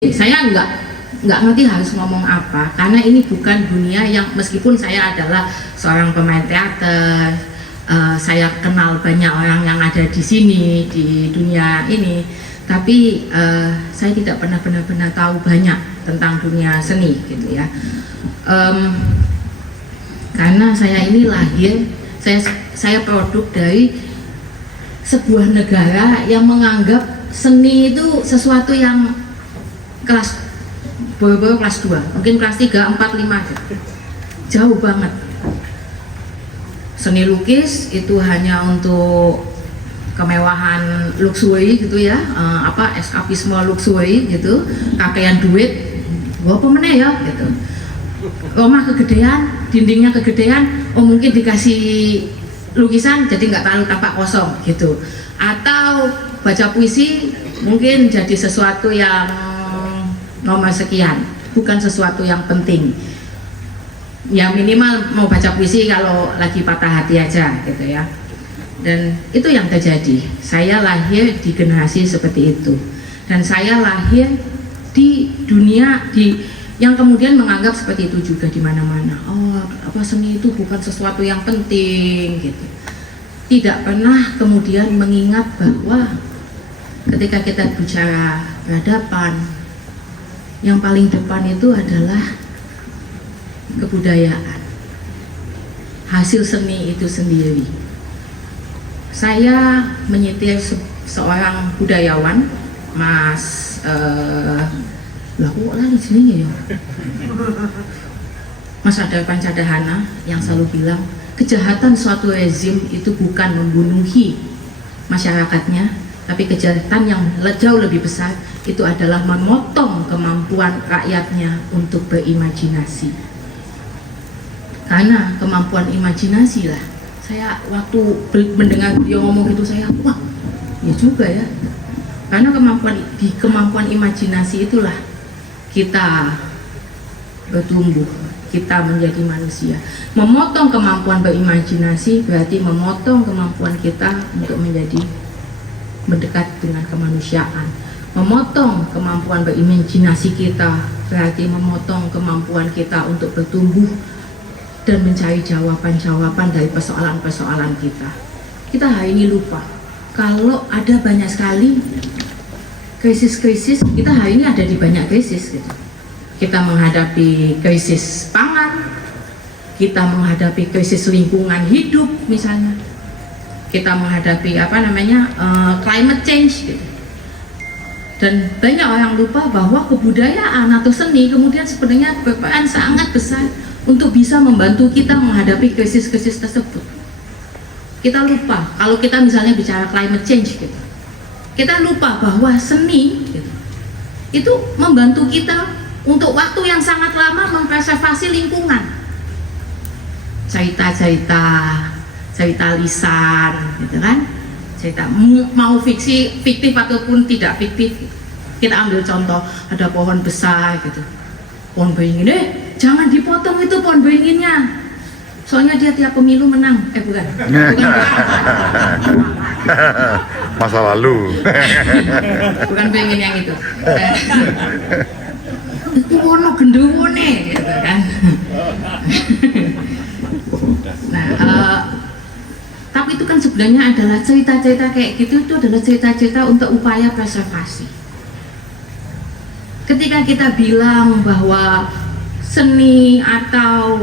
Saya nggak ngerti harus ngomong apa, karena ini bukan dunia yang, meskipun saya adalah seorang pemain teater, saya kenal banyak orang yang ada di sini, di dunia ini, tapi saya tidak pernah benar-benar tahu banyak tentang dunia seni gitu ya. Karena saya ini lahir, saya produk dari sebuah negara yang menganggap seni itu sesuatu yang kelas baru kelas 2, mungkin kelas 3, 4, 5 aja. Jauh banget. Seni lukis itu hanya untuk kemewahan luxury gitu ya, eskapisme luxury gitu, kakean duit, gua apa meneh ya gitu. Rumah kegedean, dindingnya kegedean, oh mungkin dikasih lukisan jadi nggak terlalu tampak kosong gitu. Atau baca puisi mungkin jadi sesuatu yang nomor sekian, bukan sesuatu yang penting. Ya minimal mau baca puisi kalau lagi patah hati aja gitu ya. Dan itu yang terjadi. Saya lahir di generasi seperti itu, dan saya lahir di dunia yang kemudian menganggap seperti itu juga di mana-mana. Oh, apa seni itu bukan sesuatu yang penting gitu. Tidak pernah kemudian mengingat bahwa ketika kita bicara peradaban, yang paling depan itu adalah kebudayaan, hasil seni itu sendiri. Saya menyetir seorang budayawan, Mas Mas Adar Pancadhana, yang selalu bilang kejahatan suatu rezim itu bukan membunuhi masyarakatnya, tapi kejahatan yang jauh lebih besar itu adalah memotong kemampuan rakyatnya untuk berimajinasi. Karena kemampuan imajinasi lah, saya waktu mendengar beliau ngomong itu, saya wah, ya juga ya. Karena kemampuan imajinasi itulah kita bertumbuh, kita menjadi manusia. Memotong kemampuan berimajinasi berarti memotong kemampuan kita untuk mendekat dengan kemanusiaan. Memotong kemampuan berimajinasi kita berarti memotong kemampuan kita untuk bertumbuh dan mencari jawaban-jawaban dari persoalan-persoalan kita. Kita hari ini lupa kalau ada banyak sekali krisis-krisis. Kita hari ini ada di banyak krisis gitu. Kita menghadapi krisis pangan, kita menghadapi krisis lingkungan hidup misalnya, kita menghadapi climate change gitu. Dan banyak orang lupa bahwa kebudayaan atau seni kemudian sebenarnya berperan sangat besar untuk bisa membantu kita menghadapi krisis-krisis tersebut. Kita lupa kalau kita misalnya bicara climate change gitu, kita lupa bahwa seni gitu, itu membantu kita untuk waktu yang sangat lama mempreservasi lingkungan. Cerita lisan gitu kan, cerita mau fiktif ataupun tidak fiktif. Kita ambil contoh, ada pohon besar gitu, pohon beringin, jangan dipotong itu pohon beringinnya, soalnya dia tiap pemilu menang. Bukan masa lalu. Bukan beringin yang itu. Itu wono genderuwo nih gitu kan. Nah, tapi itu kan sebenarnya adalah cerita-cerita kayak gitu, itu adalah cerita-cerita untuk upaya preservasi. Ketika kita bilang bahwa seni atau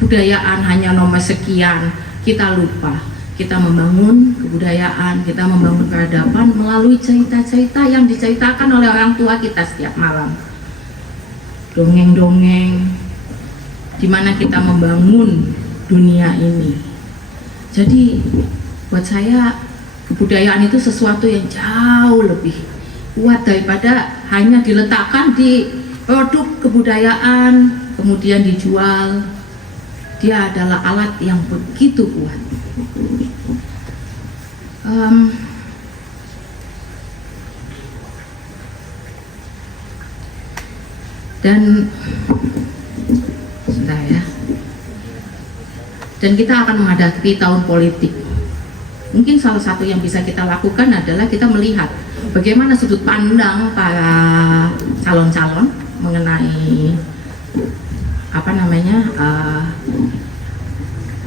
kebudayaan hanya nomor sekian, kita lupa. Kita membangun kebudayaan, kita membangun peradaban melalui cerita-cerita yang diceritakan oleh orang tua kita setiap malam. Dongeng-dongeng, di mana kita membangun dunia ini. Jadi buat saya kebudayaan itu sesuatu yang jauh lebih kuat daripada hanya diletakkan di produk kebudayaan kemudian dijual. Dia adalah alat yang begitu kuat. Dan sebentar ya. Dan kita akan menghadapi tahun politik. Mungkin salah satu yang bisa kita lakukan adalah kita melihat bagaimana sudut pandang para calon-calon mengenai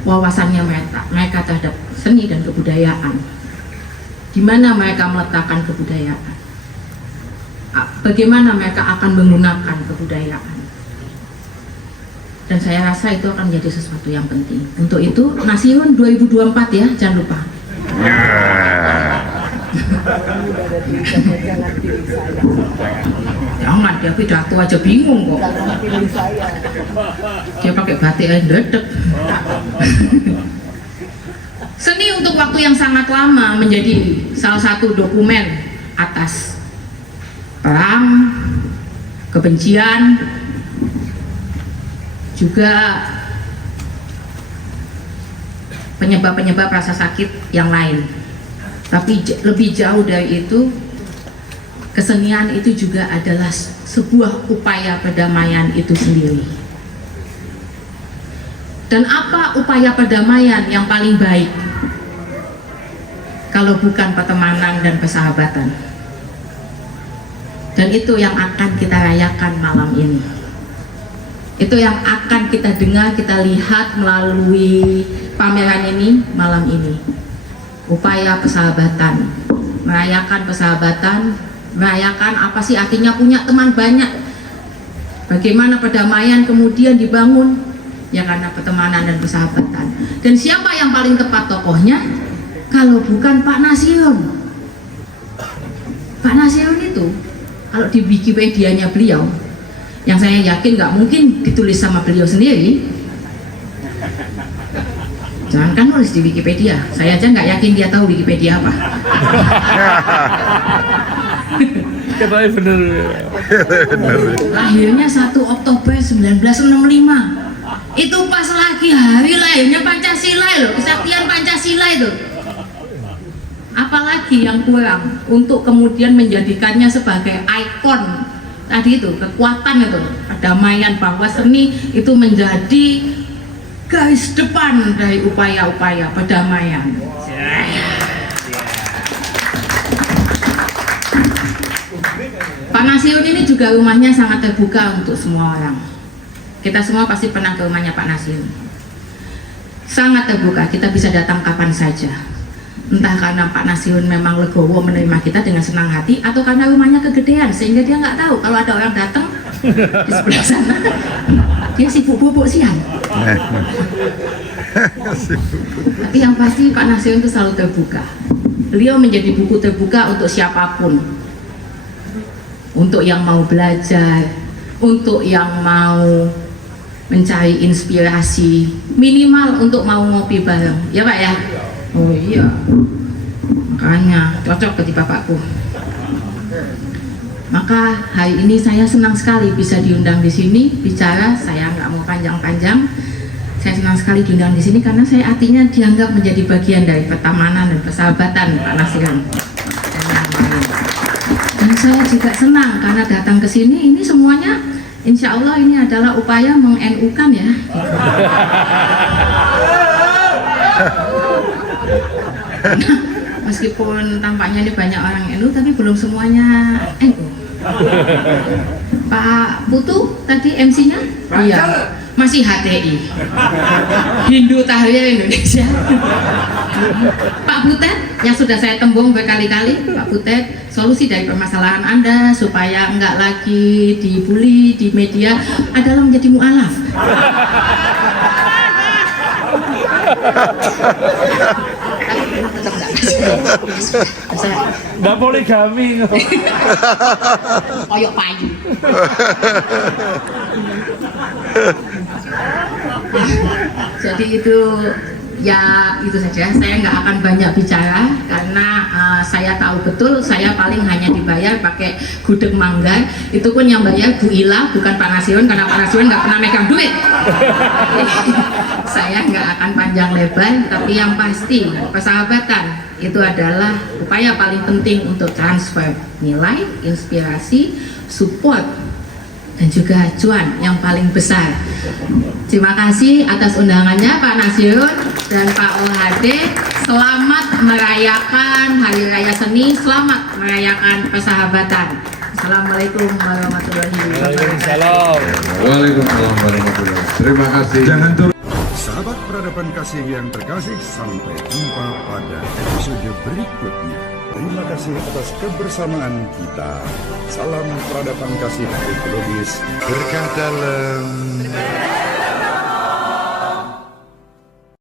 wawasannya mereka terhadap seni dan kebudayaan. Di mana mereka meletakkan kebudayaan? Bagaimana mereka akan menggunakan kebudayaan? Dan saya rasa itu akan menjadi sesuatu yang penting. Untuk itu, Nasiun 2024 ya, jangan lupa. Jangan, dia pidato aja bingung kok. Dia pakai batik aja dedek. Seni untuk waktu yang sangat lama menjadi salah satu dokumen atas perang, kebencian, juga penyebab-penyebab rasa sakit yang lain. Tapi lebih jauh dari itu, kesenian itu juga adalah sebuah upaya perdamaian itu sendiri. Dan apa upaya perdamaian yang paling baik kalau bukan pertemanan dan persahabatan? Dan itu yang akan kita rayakan malam ini. Itu yang akan kita dengar, kita lihat melalui pameran ini malam ini. Upaya persahabatan, merayakan persahabatan, merayakan apa sih artinya punya teman banyak. Bagaimana perdamaian kemudian dibangun, ya karena pertemanan dan persahabatan. Dan siapa yang paling tepat tokohnya? Kalau bukan Pak Nasiun. Pak Nasiun itu, kalau di Wikipedia-nya beliau, yang saya yakin nggak mungkin ditulis sama beliau sendiri. Jangan kan nulis di Wikipedia, saya aja nggak yakin dia tahu Wikipedia apa. Katanya bener. Lahirnya 1 Oktober 1965. Itu pas lagi hari lahirnya Pancasila loh, kesaktian Pancasila itu. Apalagi yang kurang untuk kemudian menjadikannya sebagai ikon tadi itu, kekuatan itu, perdamaian, bahwa seni itu menjadi garis depan dari upaya-upaya perdamaian. Pak Nasiun ini juga rumahnya sangat terbuka untuk semua orang. Kita semua pasti pernah ke rumahnya Pak Nasiun. Sangat terbuka, kita bisa datang kapan saja. Entah karena Pak Nasiun memang legowo menerima kita dengan senang hati, atau karena rumahnya kegedean sehingga dia nggak tahu kalau ada orang datang di sebelah sana dia sibuk bubuk siang. Tapi yang pasti Pak Nasiun itu selalu terbuka. Beliau menjadi buku terbuka untuk siapapun, untuk yang mau belajar, untuk yang mau mencari inspirasi, minimal untuk mau ngopi bareng, ya Pak ya. Oh iya, makanya cocok bagi bapakku. Maka hari ini saya senang sekali bisa diundang di sini bicara. Saya nggak mau panjang-panjang. Saya senang sekali diundang di sini karena saya artinya dianggap menjadi bagian dari pertemanan dan persahabatan Pak Nasiun. Dan saya juga senang karena datang ke sini ini semuanya, insya Allah ini adalah upaya meng-NU-kan ya. Meskipun tampaknya ini banyak orang NU, tapi belum semuanya NU. Pak Putu tadi MC-nya, iya, masih HTI, Hindu Tahrir Indonesia. Pak Butet, yang sudah saya tembung berkali-kali, Pak Butet, solusi dari permasalahan Anda supaya enggak lagi dibully di media adalah menjadi mu'alaf. Nggak poligami. Koyok payu. Jadi itu ya itu saja. Saya nggak akan banyak bicara karena saya tahu betul saya paling hanya dibayar pakai gudeg mangga. Itu pun yang bayar Bu Ila, bukan Pak Nasiun, karena Pak Nasiun nggak pernah megang duit. Saya nggak akan panjang lebar, tapi yang pasti persahabatan itu adalah upaya paling penting untuk transfer nilai, inspirasi, support dan juga cuan yang paling besar. Terima kasih atas undangannya Pak Nasiun dan Pak OHD. Selamat merayakan Hari Raya Seni, selamat merayakan persahabatan. Assalamualaikum warahmatullahi wabarakatuh. Waalaikumsalam. Waalaikumsalam warahmatullahi wabarakatuh. Terima kasih. Jangan turun. Sahabat peradaban kasih yang terkasih, sampai jumpa pada episode berikutnya. Terima kasih atas kebersamaan kita. Salam peradaban kasih ekologis. Berkah dalam.